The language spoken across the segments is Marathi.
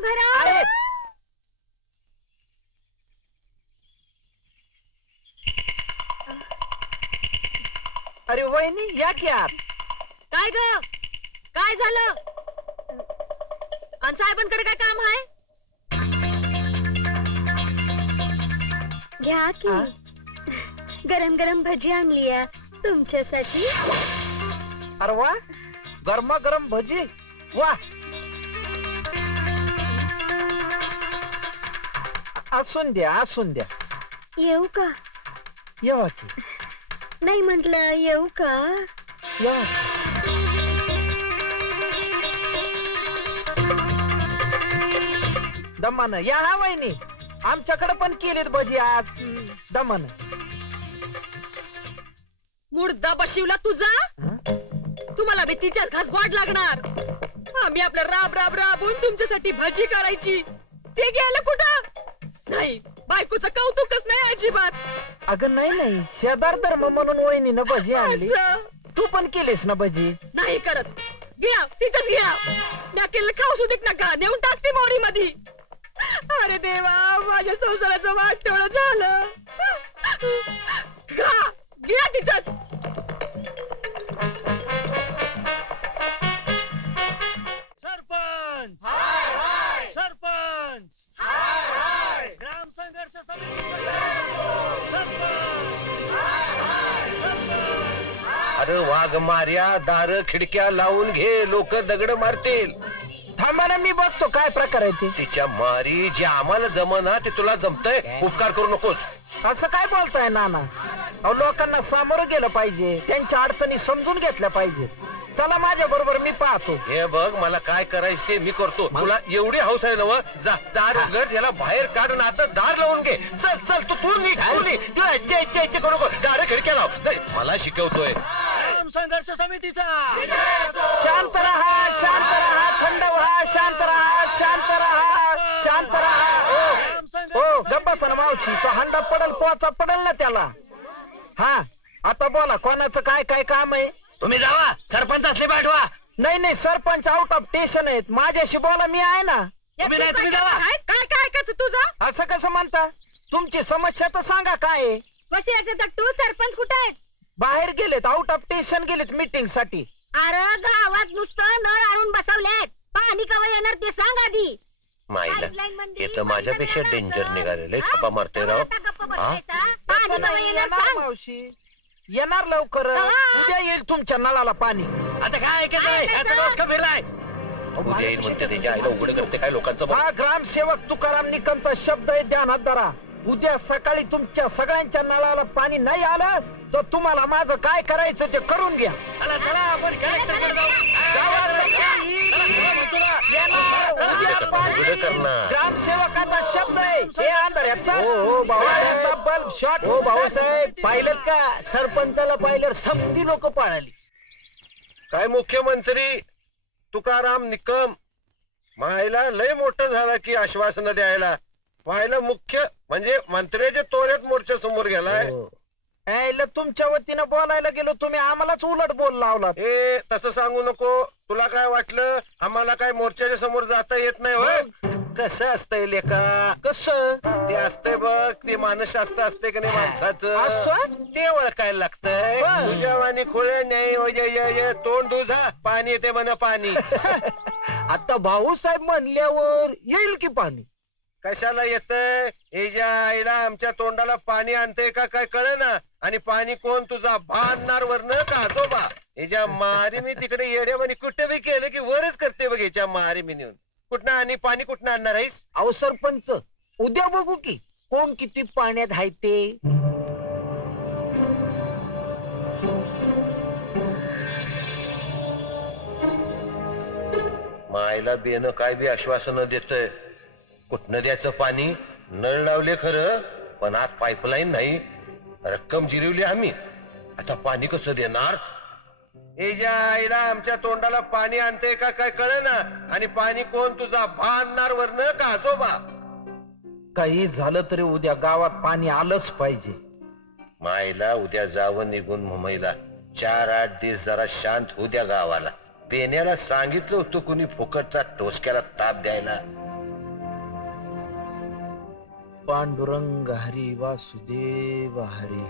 घरात. अरे वहिनी या की आत. काय ग काय झालं? साहेबांकडे काय काम आहे? घ्या की गरम गरम भजी आणली तुमच्यासाठी. अरे वा गरमा गरम भजी वा. असून द्या असून द्या. येऊ का? येवा की. नाही म्हटलं येऊ का? येवा. दमान या हा वहिनी. आमच्याकडे पण केलीत भजी आज. दमान. मुर्दा बशिवला तुझा. तुम्हाला बी तिच्याच घास गोड लागणार. आम्ही आपलं राब राब राबून तुमच्यासाठी भजी करायची. ते गेलं कुठं? नाही बायकोचं कौतुकच नाही अजिबात. अगं नाही नाही शेजार धर्म म्हणून वहिनीनं भजी आणली. तू पण केलीस ना भजी? नाही करत. घ्या तिथंच घ्या. मी केलं खाऊ सुद्धा नका. नेऊन टाकते मोरी मध्ये. अरे देवा माझ्या संसाराचं वाटोळं झालं. घ्या तिथंच. सरपंच सरपंच ग्राम संघर्ष समिती. अरे वाघ मार्या दार खिडक्या लावून घे. लोक दगड मारतील. थांबा ना मी बघतो काय प्रकार आहे ते. तिच्या मारी जे आम्हाला जमना ते तुला जमतंय. उपकार करू नकोस. असं काय बोलताय नाना? अहो लोकांना सामोरं गेलं पाहिजे. त्यांच्या अडचणी समजून घेतल्या पाहिजे. चला माझ्या बरोबर मी पाहतो. हे बघ मला काय करायचं ते मी करतो. तुला एवढी हौस आहे नव. जा दार उघड. याला बाहेर काढून आता दार लावून घे. चल चल तू तू तुला इच्छा करू नको. दार खिडक्या लाव. मला शिकवतोय. ग्राम संघर्ष समितीचा शांत रहा शांत रहा. थंड व्हा. शांत रहा शांत रहा शांत रहा. हो गप्पा सण मावशी. तो हंडा पडल पोचा पडल ना त्याला. हा आता बोला कोणाचं काय काय काम आहे? तुम्ही जावा. सरपंच असले पाठवा. नाही नाही सरपंच आउट ऑफ स्टेशन आहेत. माझ्याशी बोला मी आहे ना. तुम्ही जावा. काय काय ऐकायचं तुझं? असं कसं म्हणता? तुमची समस्या तर सांगा काय आहे? तू सरपंच कुठे आहेत? बाहेर गेलेत. आउट ऑफ स्टेशन गेलेत मीटिंग साठी. अरे गावात नुसतं नळ आणून बसवलेत. पाणी कवा येणार ते सांग आधी. माईला हे तर माझ्यापेक्षा डेंजर निघालेले. छापा मारतोय राव. पाणी कवा येणार सांग. मावशी येणार लवकर. उद्या येईल तुमच्या नळाला पाणी. आता काय ऐकायचं? फिरलाय उद्या येईल म्हणते. त्याच्या आईला उघड करते काय लोकांचं. हा ग्रामसेवक तुकाराम निकमचा शब्द आहे. ध्यानात धरा. उद्या सकाळी तुमच्या सगळ्यांच्या नळाला पाणी नाही आलं तर तुम्हाला माझं काय करायचं ते करून घ्या. आपण ग्रामसेवकाचा शब्द आहे. हे अंधाऱ्याचा बल्ब शॉट. हो भाऊसाहेब पाहिलं का? सरपंचाला पाहिलं समधी लोक पळाली. काय मुख्यमंत्री तुकाराम निकम मायला लय मोठं झाला की आश्वासन द्यायला. मायला मुख्य म्हणजे मंत्र्याच्या तोऱ्यात मोर्चा समोर गेलाय. तुमच्या वतीनं बोलायला गेलो तुम्ही आम्हालाच उलट बोल लावला. ए तसं सांगू नको. तुला काय वाटलं आम्हाला काय मोर्चाच्या समोर जाता येत नाही होय? कसं असतंय लेका? कसं ते असतंय बघ. ते मानसशास्त्र असते की नाही माणसाचं ते ओळखायला लागतंय. तुझ्या वाणी खोळे नाही. तोंड दुधा पाणी येते म्हण पाणी. आता भाऊसाहेब म्हणल्यावर येईल की पाणी. कशाला येतंय? हिच्या आईला आमच्या तोंडाला पाणी आणतंय का काय कळे ना. आणि पाणी कोण तुझा भानणार वरनं का आजोबा? हिच्या मारी मी तिकडे येड्यावानी कुठे बी केलं की वरच करते बघ. हिच्या मारी मी नेऊन कुठनं आणि पाणी कुठनं आणणार आहेस? अहो सरपंच उद्या बघू की कोण किती पाण्यात आहे ते. मायला बेन काय बी आश्वासन देतय. कुठनं द्यायचं पाणी? नळ लावले खरं पण आज पाईपलाईन नाही. रक्कम जिरवली आम्ही. आता पाणी कसं देणार? एजा आईला आमच्या तोंडाला पाणी आणते का काय कळे ना. आणि पाणी कोण तुझा भानणार वरनं का आजोबा? काही झालं तरी उद्या गावात पाणी आलंच पाहिजे. मायला उद्या जावं निघून मुंबईला. 4-8 दिवस जरा शांत होऊ द्या गावाला. बेण्याला सांगितलं होतं कुणी फुकटचा टोसक्याला ताप द्यायला. पांडुरंग हरी वासुदेव हरी.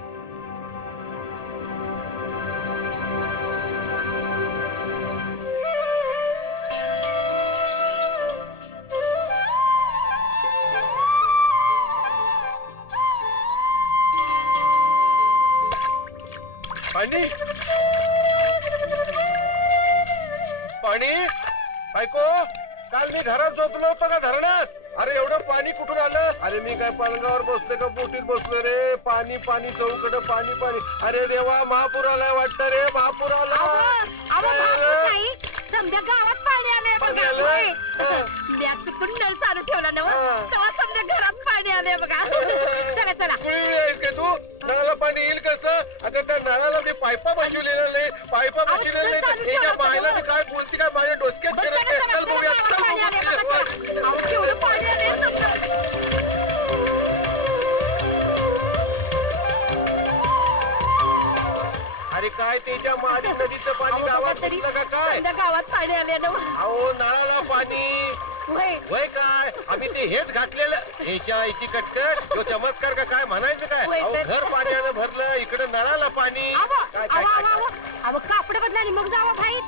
पाणी पाणी बायको, काल मी घरात झोपलो होतो का धरणात? अरे एवढं पाणी कुठून आलं? अरे मी काय पलंगावर बसले का बोटीत बसलो रे? पाणी पाणी चौकडं पाणी पाणी. अरे देवा, महापूर आलाय वाटतं रे, महापूर आला. समजा गावात पाणी आलंय बघा. मी आज चुकून नळ चालू ठेवला ना, तेव्हा समजा घरात पाणी आलंय बघा. चला चला. आहेस का तू? नळाला पाणी येईल कसं? अगं त्या नळाला मी पायपा बसवलेलं नाही, पायपा बसवलेलं नाही. त्याच्या बायला मी काय बोलते काय माझ्या डोसक्यात शिरत नाही. चल बघूया, चल बघूया. केवढं पाणी आलंय समजा. अरे काय त्याच्या माडी नदीचं पाणी गावात घुसलं का काय? गावात पाणी आले ना. अहो नळाला पाणी वय काय? आम्ही ते हेच घातलेलं. याच्या आईची कटकट, तो चमत्कार का काय म्हणायचं काय? अहो घर पाण्यानं भरलं, इकडे नळाला पाणी. काय काय काय कापड बदला मग जावं भाई.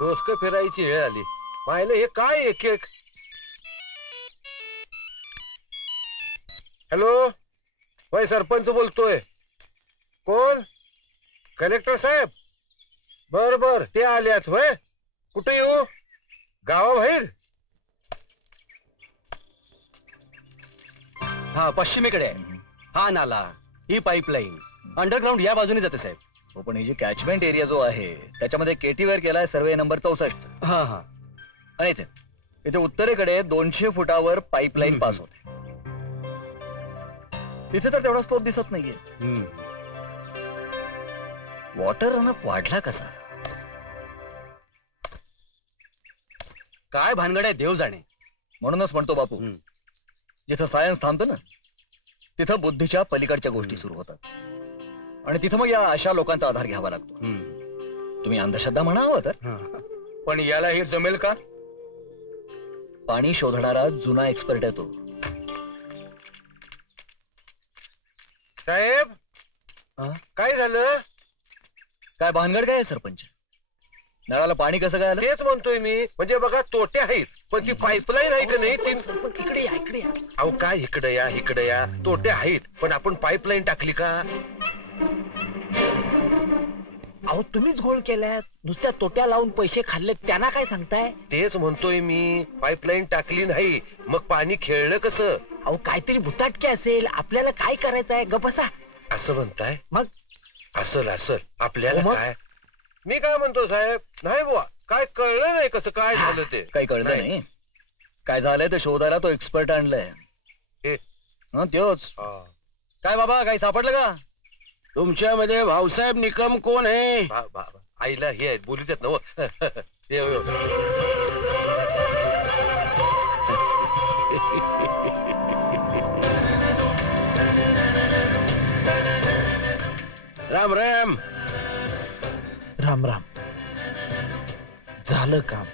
डोसकं फिरायची वेळ आली. पाहिलं हे काय एक एक. हॅलो, होय सरपंच बोलतोय. कोण? कलेक्टर साहेब? बर बर, ते आल्यात होय. कुठे येऊ? गावाबाहेर? हा पश्चिमेकडे आहे. हा नाला, ही पाईपलाईन अंडरग्राऊंड या बाजूने जाते साहेब. हो, पण हे जे कॅचमेंट एरिया जो आहे त्याच्यामध्ये केटीवेअर केलाय सर्वे नंबर 64. हा हा. आणि इथे उत्तरेकडे 200 फुटावर पाईपलाईन पास होते. तिथे तर तेवढा स्लोप दिसत नाहीये. वॉटर रनअप वाढला कसा? काय भानगड आहे देव जाणे. म्हणूनच म्हणतो बापू, जिथं सायन्स थांबतं ना, तिथं बुद्धीच्या पलीकडच्या गोष्टी सुरू होतात. आणि तिथं मग या अशा लोकांचा आधार घ्यावा लागतो. तुम्ही अंधश्रद्धा म्हणावं तर. पण याला हे जमेल का? पाणी शोधणारा जुना एक्सपर्ट आहे तो. साहेब काय झालं? काय भानगड काय आहे सरपंच? नळाला पाणी कसं काय आलं? तेच म्हणतोय मी. म्हणजे बघा तोटे आहेत, पण ती पाईपलाईन आहे का नाही ती. इकडे या, इकडे या. अहो काय इकडे या इकडे या. तोटे आहेत, पण आपण पाईपलाईन टाकली का? अहो तुम्हीच घोळ केल्यात. नुसत्या तोट्या लावून पैसे खाल्ले, त्यांना काय सांगताय? तेच म्हणतोय मी. पाईपलाईन टाकली नाही, मग पाणी खेळलं कसं? अहो काहीतरी भुताटके असेल. आपल्याला काय करायचंय? गपसा. असं म्हणताय? मग असल आपल्याला मग? काय? मी काय म्हणतो साहेब, नाही बुवा काय कळलं नाही कसं काय झालं ते. काही कळलं नाही. काय झालंय ते शोधायला तो एक्सपर्ट आणलाय. हे, त्योच. हा. काय बाबा, काही सापडलं का? तुमच्यामध्ये भाऊसाहेब निकम कोण आहे? आईला हे आहेत, बोलू देत ना हो. राम राम. राम राम. झालं काम.